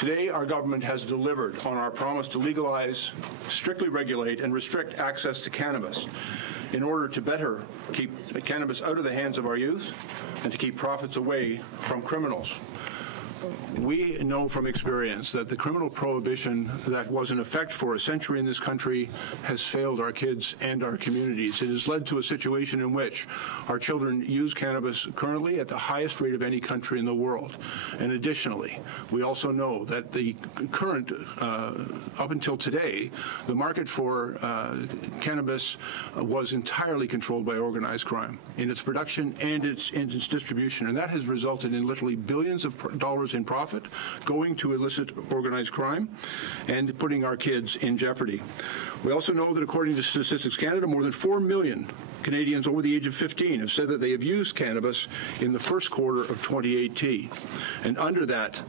Today, our government has delivered on our promise to legalize, strictly regulate, and restrict access to cannabis in order to better keep cannabis out of the hands of our youth and to keep profits away from criminals. We know from experience that the criminal prohibition that was in effect for a century in this country has failed our kids and our communities. It has led to a situation in which our children use cannabis currently at the highest rate of any country in the world. And additionally, we also know that the current, up until today, the market for cannabis was entirely controlled by organized crime in its production and its distribution. And that has resulted in literally billions of dollars in profit going to illicit organized crime and putting our kids in jeopardy. We also know that according to Statistics Canada, more than 4 million Canadians over the age of 15 have said that they have used cannabis in the first quarter of 2018. And under that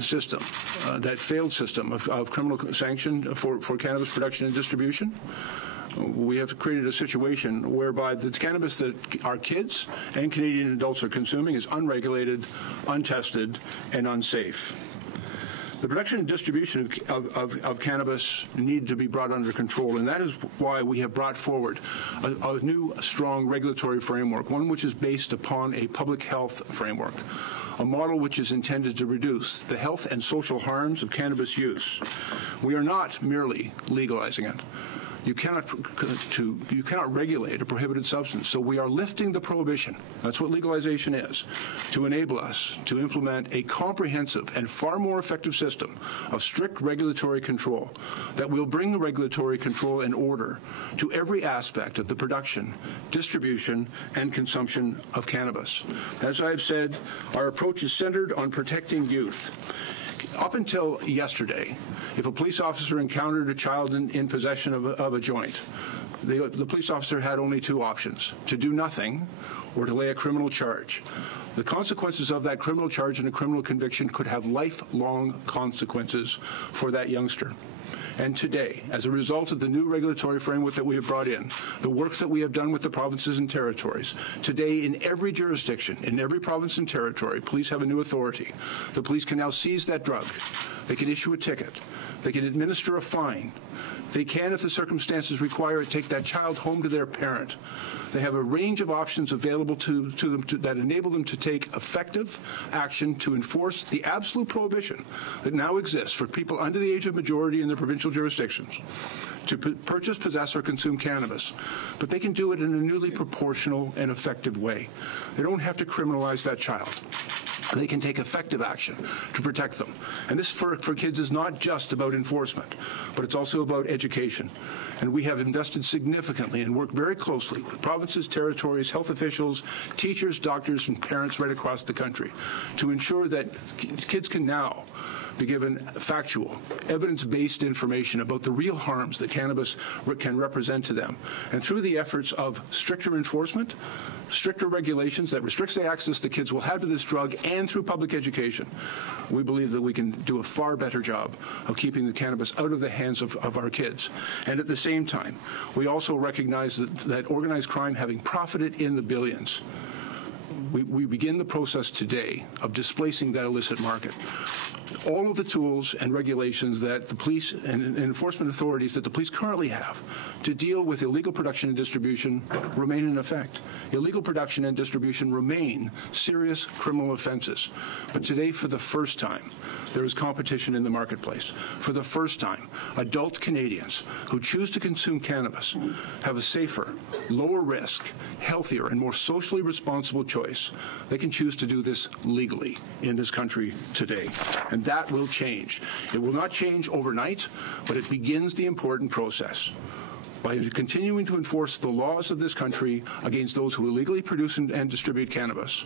system, that failed system of criminal sanction for cannabis production and distribution, we have created a situation whereby the cannabis that our kids and Canadian adults are consuming is unregulated, untested, and unsafe. The production and distribution of cannabis need to be brought under control, and that is why we have brought forward a new, strong regulatory framework, one which is based upon a public health framework, a model which is intended to reduce the health and social harms of cannabis use. We are not merely legalizing it. You cannot regulate a prohibited substance. So we are lifting the prohibition. That's what legalization is, to enable us to implement a comprehensive and far more effective system of strict regulatory control that will bring the regulatory control and order to every aspect of the production, distribution, and consumption of cannabis. As I have said, our approach is centered on protecting youth. Up until yesterday, if a police officer encountered a child in possession of a joint, the police officer had only two options: to do nothing or to lay a criminal charge. The consequences of that criminal charge and a criminal conviction could have lifelong consequences for that youngster. And today, as a result of the new regulatory framework that we have brought in, the work that we have done with the provinces and territories, today in every jurisdiction, in every province and territory, police have a new authority. The police can now seize that drug. They can issue a ticket. They can administer a fine. They can, if the circumstances require it, take that child home to their parent. They have a range of options available to them that enable them to take effective action to enforce the absolute prohibition that now exists for people under the age of majority in their provincial jurisdictions to purchase, possess, or consume cannabis. But they can do it in a newly proportional and effective way. They don't have to criminalize that child. They can take effective action to protect them. And this for kids is not just about enforcement, but it's also about education. And we have invested significantly and worked very closely with provinces, territories, health officials, teachers, doctors, and parents right across the country to ensure that kids can now be given factual, evidence-based information about the real harms that cannabis can represent to them. And through the efforts of stricter enforcement, stricter regulations that restricts the access the kids will have to this drug, and through public education, we believe that we can do a far better job of keeping the cannabis out of the hands of our kids. And at the same time, we also recognize that organized crime, having profited in the billions, we begin the process today of displacing that illicit market. All of the tools and regulations that the police and enforcement authorities that the police currently have to deal with illegal production and distribution remain in effect. Illegal production and distribution remain serious criminal offenses. But today, for the first time, there is competition in the marketplace. For the first time, adult Canadians who choose to consume cannabis have a safer, lower risk, healthier, and more socially responsible choice. They can choose to do this legally in this country today. And that will change. It will not change overnight, but it begins the important process by continuing to enforce the laws of this country against those who illegally produce and distribute cannabis,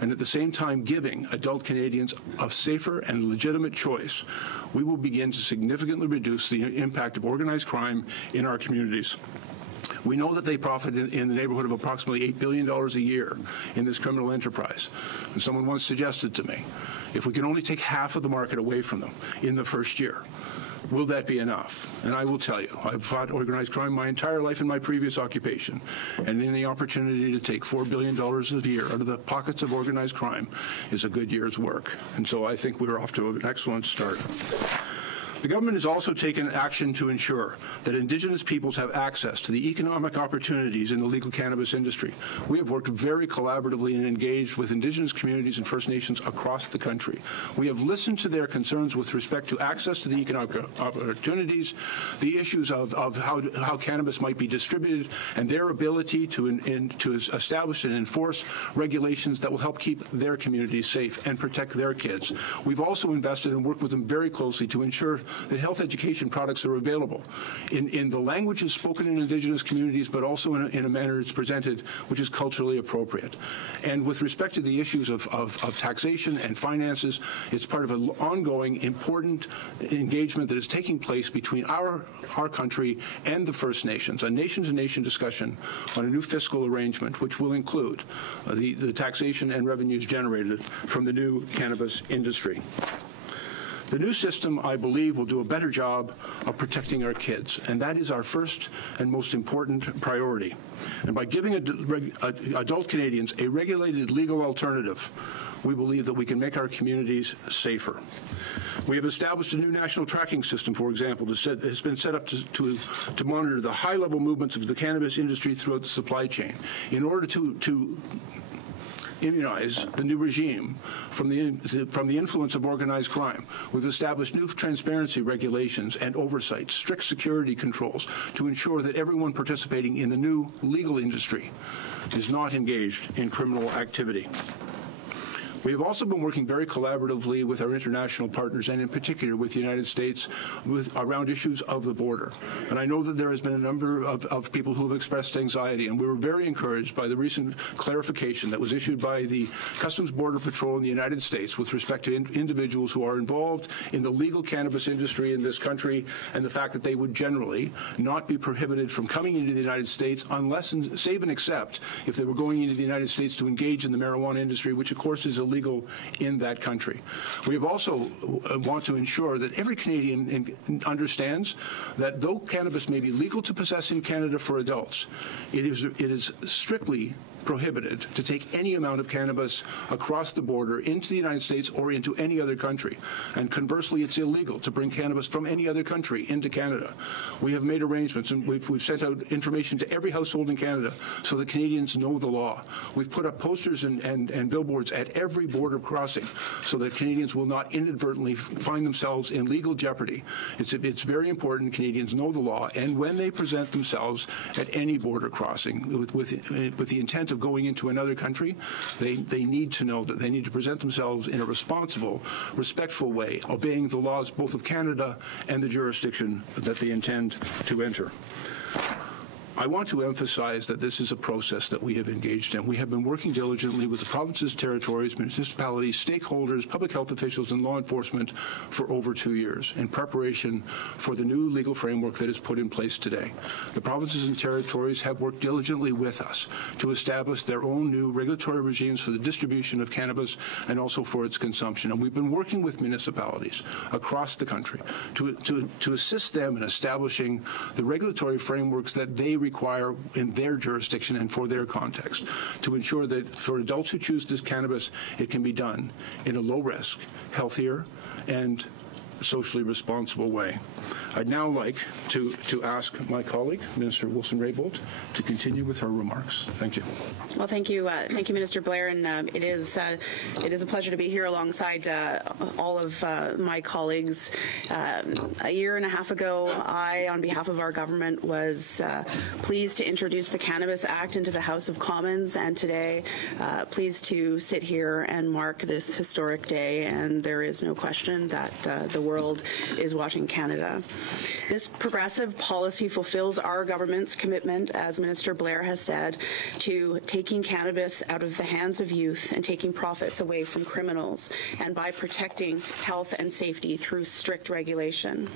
and at the same time giving adult Canadians a safer and legitimate choice. We will begin to significantly reduce the impact of organized crime in our communities. We know that they profit in the neighborhood of approximately $8 billion a year in this criminal enterprise. And someone once suggested to me, if we can only take half of the market away from them in the first year, Will that be enough? And I will tell you, I've fought organized crime my entire life in my previous occupation, and in the opportunity to take $4 billion a year out of the pockets of organized crime is a good year's work. And so I think we're off to an excellent start. The government has also taken action to ensure that Indigenous peoples have access to the economic opportunities in the legal cannabis industry. We have worked very collaboratively and engaged with Indigenous communities and First Nations across the country. We have listened to their concerns with respect to access to the economic opportunities, the issues of how cannabis might be distributed, and their ability to establish and enforce regulations that will help keep their communities safe and protect their kids. We've also invested and worked with them very closely to ensure that health education products are available in the languages spoken in Indigenous communities, but also in a manner that's presented which is culturally appropriate. And with respect to the issues of taxation and finances, it's part of an ongoing important engagement that is taking place between our country and the First Nations, a nation-to-nation discussion on a new fiscal arrangement which will include the taxation and revenues generated from the new cannabis industry. The new system, I believe, will do a better job of protecting our kids, and that is our first and most important priority. And by giving adult Canadians a regulated legal alternative, we believe that we can make our communities safer. We have established a new national tracking system, for example, that has been set up to monitor the high-level movements of the cannabis industry throughout the supply chain in order to immunize the new regime from the influence of organized crime. We've established new transparency regulations and oversight, strict security controls to ensure that everyone participating in the new legal industry is not engaged in criminal activity. We have also been working very collaboratively with our international partners, and in particular with the United States, around issues of the border. And I know that there has been a number of people who have expressed anxiety, and we were very encouraged by the recent clarification that was issued by the Customs Border Patrol in the United States with respect to individuals who are involved in the legal cannabis industry in this country, and the fact that they would generally not be prohibited from coming into the United States unless, save and except, if they were going into the United States to engage in the marijuana industry, which of course is illegal in that country. We have also want to ensure that every Canadian understands that though cannabis may be legal to possess in Canada for adults, it is strictly prohibited to take any amount of cannabis across the border into the United States or into any other country. And conversely, it's illegal to bring cannabis from any other country into Canada. We have made arrangements, and we've sent out information to every household in Canada so that Canadians know the law. We've put up posters and billboards at every border crossing so that Canadians will not inadvertently find themselves in legal jeopardy. It's very important Canadians know the law, and when they present themselves at any border crossing with the intent of going into another country, they need to know that they need to present themselves in a responsible, respectful way, obeying the laws both of Canada and the jurisdiction that they intend to enter. I want to emphasize that this is a process that we have engaged in. We have been working diligently with the provinces, territories, municipalities, stakeholders, public health officials, and law enforcement for over 2 years in preparation for the new legal framework that is put in place today. The provinces and territories have worked diligently with us to establish their own new regulatory regimes for the distribution of cannabis and also for its consumption. And we've been working with municipalities across the country to assist them in establishing the regulatory frameworks that they require in their jurisdiction and for their context to ensure that for adults who choose this cannabis, it can be done in a low-risk, healthier, and socially responsible way. I'd now like to ask my colleague, Minister Wilson-Raybould, to continue with her remarks. Thank you. Well, thank you, Minister Blair, and it is a pleasure to be here alongside all of my colleagues. A year and a half ago, I, on behalf of our government, was pleased to introduce the Cannabis Act into the House of Commons, and today pleased to sit here and mark this historic day. And there is no question that the world is watching Canada. This progressive policy fulfills our government's commitment, as Minister Blair has said, to taking cannabis out of the hands of youth and taking profits away from criminals, and by protecting health and safety through strict regulation.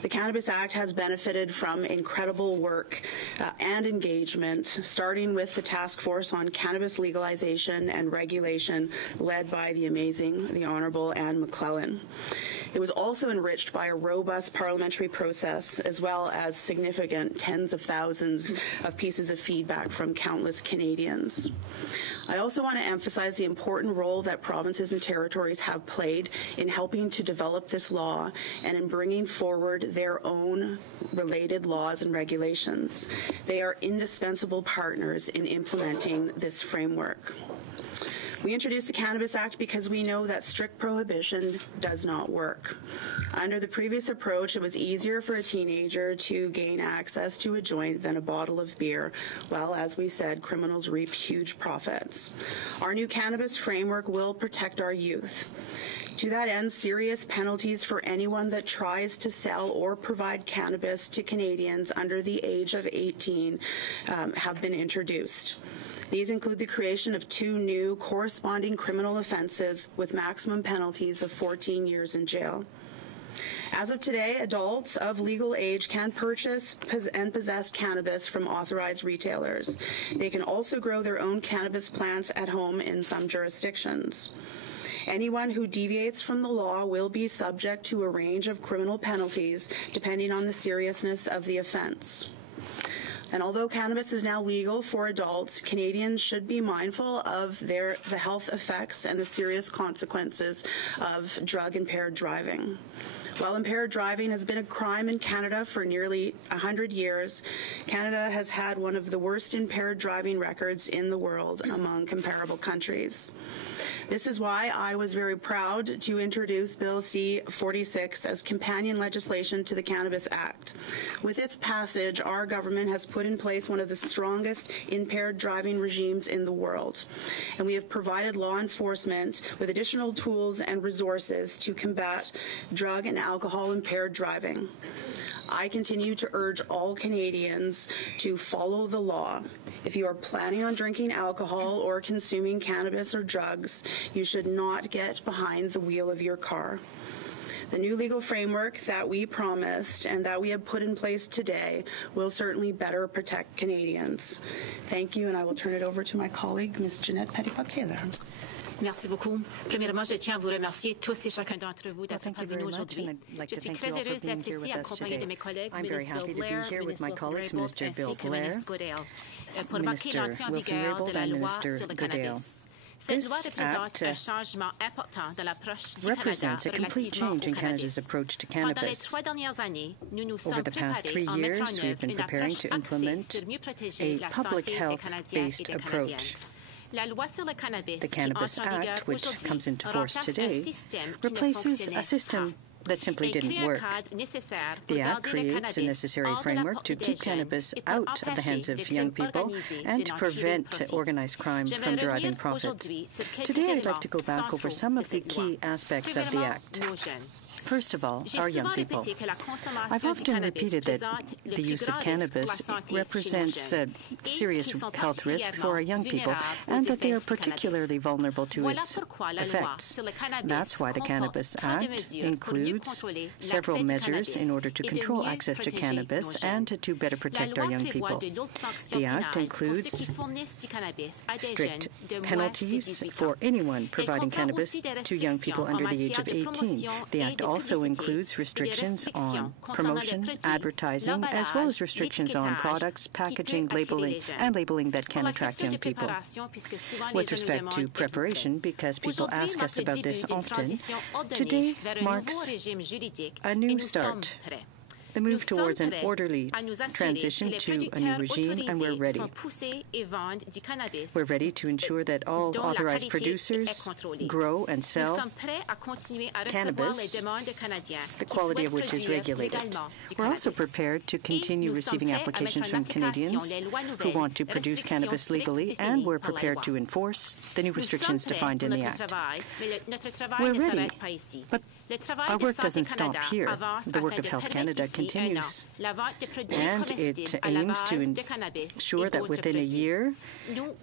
The Cannabis Act has benefited from incredible work and engagement, starting with the Task Force on Cannabis Legalization and Regulation, led by the amazing, the Honourable Anne McClellan. It was also enriched by a robust parliamentary process, as well as significant tens of thousands of pieces of feedback from countless Canadians. I also want to emphasize the important role that provinces and territories have played in helping to develop this law and in bringing forward their own related laws and regulations. They are indispensable partners in implementing this framework. We introduced the Cannabis Act because we know that strict prohibition does not work. Under the previous approach, it was easier for a teenager to gain access to a joint than a bottle of beer, while, as we said, criminals reap huge profits. Our new cannabis framework will protect our youth. To that end, serious penalties for anyone that tries to sell or provide cannabis to Canadians under the age of 18 have been introduced. These include the creation of 2 new corresponding criminal offenses with maximum penalties of 14 years in jail. As of today, adults of legal age can purchase and possess cannabis from authorized retailers. They can also grow their own cannabis plants at home in some jurisdictions. Anyone who deviates from the law will be subject to a range of criminal penalties depending on the seriousness of the offense. And although cannabis is now legal for adults, Canadians should be mindful of the health effects and the serious consequences of drug-impaired driving. While impaired driving has been a crime in Canada for nearly 100 years, Canada has had one of the worst impaired driving records in the world among comparable countries. This is why I was very proud to introduce Bill C-46 as companion legislation to the Cannabis Act. With its passage, our government has put in place one of the strongest impaired driving regimes in the world, and we have provided law enforcement with additional tools and resources to combat drug and alcohol impaired driving. I continue to urge all Canadians to follow the law. If you are planning on drinking alcohol or consuming cannabis or drugs, you should not get behind the wheel of your car. The new legal framework that we promised and that we have put in place today will certainly better protect Canadians. Thank you, and I will turn it over to my colleague, Ms. Jeanette Petitpas-Taylor. Merci beaucoup. Premièrement, je tiens à vous remercier tous et chacun d'entre vous d'être parmi nous aujourd'hui. Je suis très heureuse d'être ici accompagnée de mes collègues, ministre Bill Blair, ministre Wilson-Raybould, ainsi que ministre Goodale, pour marquer l'entrée en vigueur de la loi sur le cannabis. Cette loi représente un changement important dans l'approche du Canada relativement au cannabis. Pendant les 3 dernières années, nous nous sommes préparés à mettre en œuvre une approche axée sur mieux protéger la santé des Canadiens et des Canadiennes. La loi sur le cannabis, The Cannabis Act, which comes into force today, replaces a system that simply didn't work. The Act creates a necessary framework to keep cannabis out of the hands of young people and to prevent organized crime from deriving profits. Today, I'd like to go back over some of the key aspects of the Act. First of all, our young people. I've often repeated that the use of cannabis represents serious health risks for our young people and that they are particularly vulnerable to its effects. That's why the Cannabis Act includes several measures in order to control access to cannabis and to better protect our young people. The Act includes strict penalties for anyone providing cannabis to young people under the age of 18. The Act also includes restrictions on promotion, advertising, as well as restrictions on products, packaging, labeling that can attract young people. With respect to preparation, because people ask us about this often, today marks a new start. The move towards an orderly transition to a new regime, and we're ready. We're ready to ensure that all authorized producers grow and sell cannabis, the quality of which is regulated. We're also prepared to continue receiving applications from Canadians who want to produce cannabis legally, and we're prepared to enforce the new restrictions defined in the Act. We're ready, but our work doesn't stop here. The work of Health Canada continues, and it aims to ensure that within a year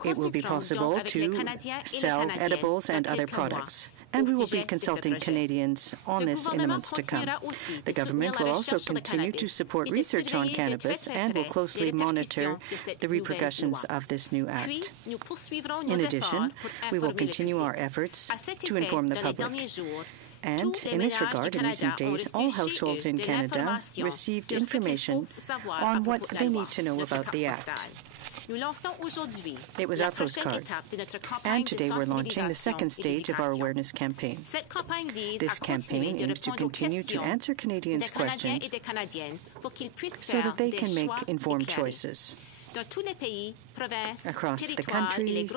it will be possible to sell edibles and other products. And we will be consulting Canadians on this in the months to come. The government will also continue to support research on cannabis and will closely monitor the repercussions of this new act. In addition, we will continue our efforts to inform the public. And in this regard, in recent days, all households in Canada received information on what they need to know about the Act. It was our postcard. And today we're launching the second stage of our awareness campaign. This campaign aims to continue to answer Canadians' questions so that they can make informed choices. Across the country,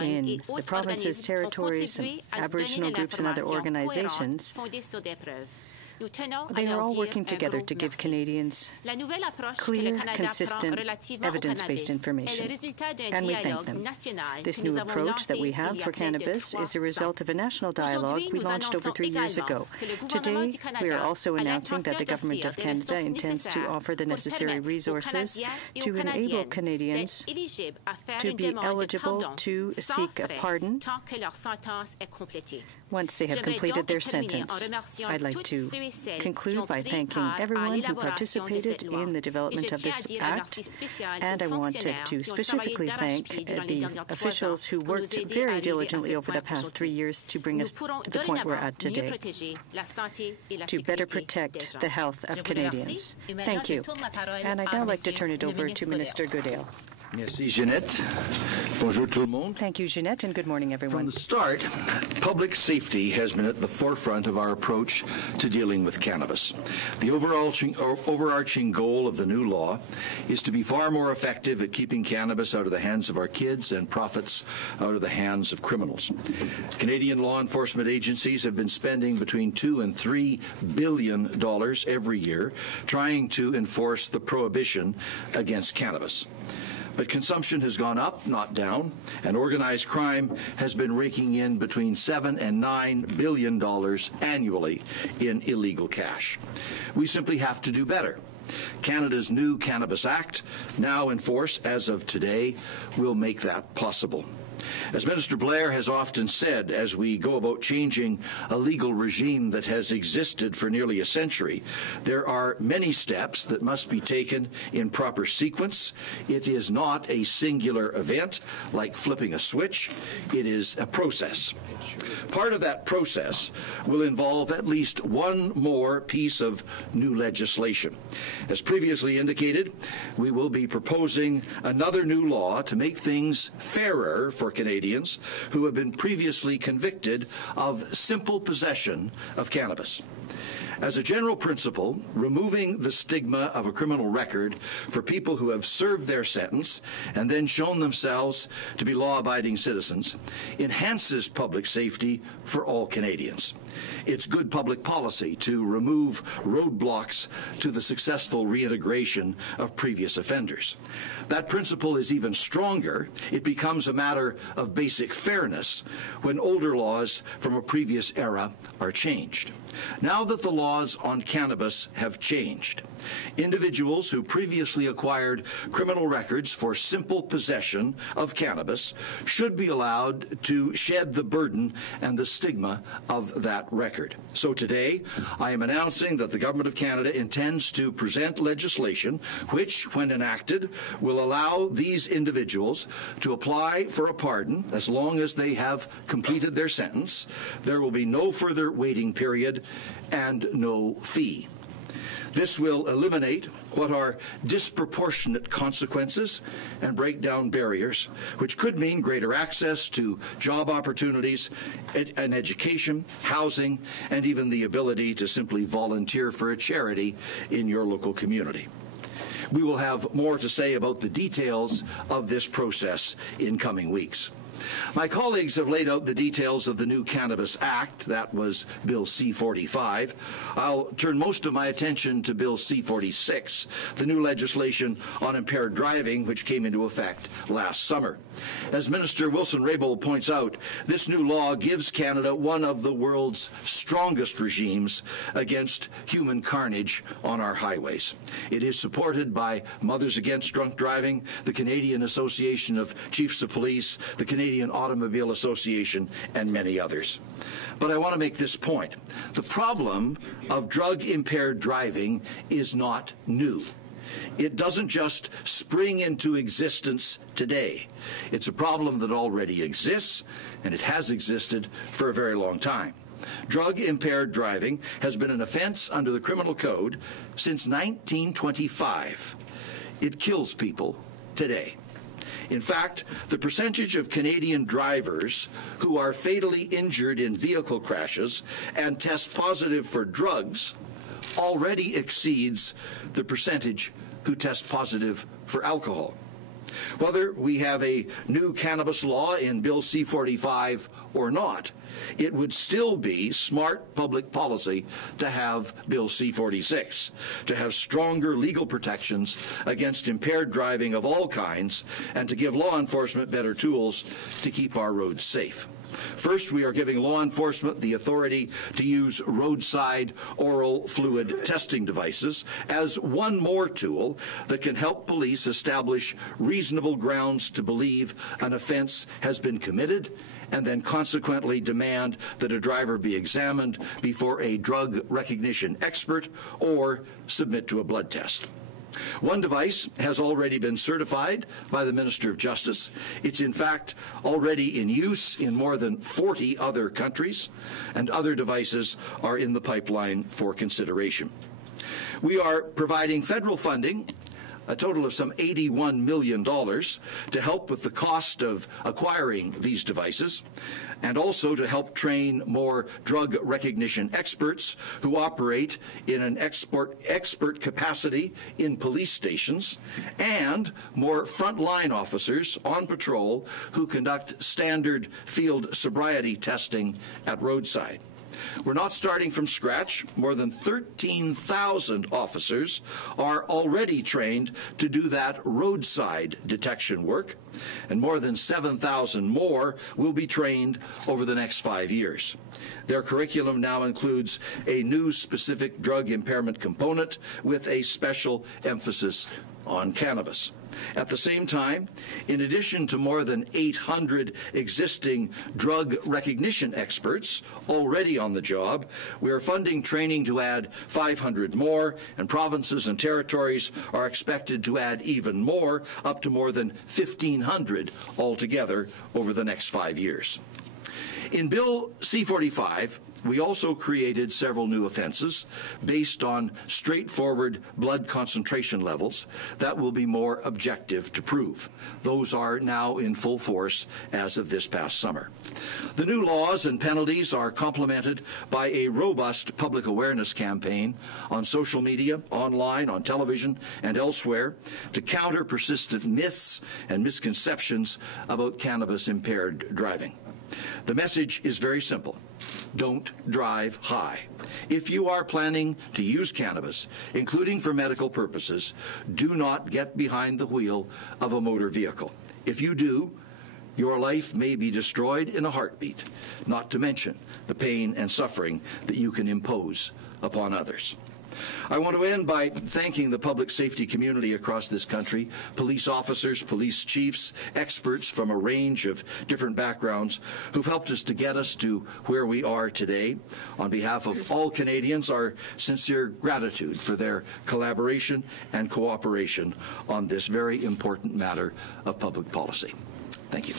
in the provinces, territories, and Aboriginal groups and other organizations, they are all working together to give Canadians clear, consistent, evidence-based information, and we thank them. This new approach that we have for cannabis is a result of a national dialogue we launched over 3 years ago. Today, we are also announcing that the Government of Canada intends to offer the necessary resources to enable Canadians to be eligible to seek a pardon once they have completed their sentence. I'd like to conclude by thanking everyone who participated in the development of this Act, and I wanted to specifically thank the officials who worked very diligently over the past 3 years to bring us to the point we're at today, to better protect the health of Canadians. Thank you. And I'd now like to turn it over to Minister Goodale. Merci, Jeanette. Bonjour tout le monde. Thank you, Jeanette, and good morning, everyone. From the start, public safety has been at the forefront of our approach to dealing with cannabis. The overarching goal of the new law is to be far more effective at keeping cannabis out of the hands of our kids and profits out of the hands of criminals. Canadian law enforcement agencies have been spending between $2 and $3 billion every year trying to enforce the prohibition against cannabis. But consumption has gone up, not down, and organized crime has been raking in between $7 and $9 billion annually in illegal cash. We simply have to do better. Canada's new Cannabis Act, now in force as of today, will make that possible. As Minister Blair has often said, as we go about changing a legal regime that has existed for nearly a century, there are many steps that must be taken in proper sequence. It is not a singular event like flipping a switch. It is a process. Part of that process will involve at least one more piece of new legislation. As previously indicated, we will be proposing another new law to make things fairer for Canadians who have been previously convicted of simple possession of cannabis. As a general principle, removing the stigma of a criminal record for people who have served their sentence and then shown themselves to be law-abiding citizens enhances public safety for all Canadians. It's good public policy to remove roadblocks to the successful reintegration of previous offenders. That principle is even stronger. It becomes a matter of basic fairness when older laws from a previous era are changed. Now that the laws on cannabis have changed, individuals who previously acquired criminal records for simple possession of cannabis should be allowed to shed the burden and the stigma of that record. So today, I am announcing that the Government of Canada intends to present legislation which, when enacted, will allow these individuals to apply for a pardon as long as they have completed their sentence. There will be no further waiting period and no fee. This will eliminate what are disproportionate consequences and break down barriers, which could mean greater access to job opportunities, and education, housing, and even the ability to simply volunteer for a charity in your local community. We will have more to say about the details of this process in coming weeks. My colleagues have laid out the details of the new Cannabis Act. That was Bill C-45. I'll turn most of my attention to Bill C-46, the new legislation on impaired driving, which came into effect last summer. As Minister Wilson-Raybould points out, this new law gives Canada one of the world's strongest regimes against human carnage on our highways. It is supported by Mothers Against Drunk Driving, the Canadian Association of Chiefs of Police, the Canadian Automobile Association, and many others. But I want to make this point. The problem of drug-impaired driving is not new. It doesn't just spring into existence today. It's a problem that already exists, and it has existed for a very long time. Drug-impaired driving has been an offense under the Criminal Code since 1925. It kills people today. In fact, the percentage of Canadian drivers who are fatally injured in vehicle crashes and test positive for drugs already exceeds the percentage who test positive for alcohol. Whether we have a new cannabis law in Bill C-45 or not, it would still be smart public policy to have Bill C-46, to have stronger legal protections against impaired driving of all kinds, and to give law enforcement better tools to keep our roads safe. First, we are giving law enforcement the authority to use roadside oral fluid testing devices as one more tool that can help police establish reasonable grounds to believe an offense has been committed and then consequently demand that a driver be examined before a drug recognition expert or submit to a blood test. One device has already been certified by the Minister of Justice. It's in fact already in use in more than 40 other countries, and other devices are in the pipeline for consideration. We are providing federal funding, a total of some $81 million, to help with the cost of acquiring these devices, and also to help train more drug recognition experts who operate in an expert capacity in police stations, and more frontline officers on patrol who conduct standard field sobriety testing at Roadside. We're not starting from scratch. More than 13,000 officers are already trained to do that roadside detection work, and more than 7,000 more will be trained over the next 5 years. Their curriculum now includes a new specific drug impairment component with a special emphasis on cannabis. At the same time, in addition to more than 800 existing drug recognition experts already on the job, we are funding training to add 500 more, and provinces and territories are expected to add even more, up to more than 1,500 altogether over the next 5 years. In Bill C-45, we also created several new offenses based on straightforward blood concentration levels that will be more objective to prove. Those are now in full force as of this past summer. The new laws and penalties are complemented by a robust public awareness campaign on social media, online, on television, and elsewhere to counter persistent myths and misconceptions about cannabis-impaired driving. The message is very simple. Don't drive high. If you are planning to use cannabis, including for medical purposes, do not get behind the wheel of a motor vehicle. If you do, your life may be destroyed in a heartbeat, not to mention the pain and suffering that you can impose upon others. I want to end by thanking the public safety community across this country, police officers, police chiefs, experts from a range of different backgrounds who've helped us to get us to where we are today. On behalf of all Canadians, our sincere gratitude for their collaboration and cooperation on this very important matter of public policy. Thank you.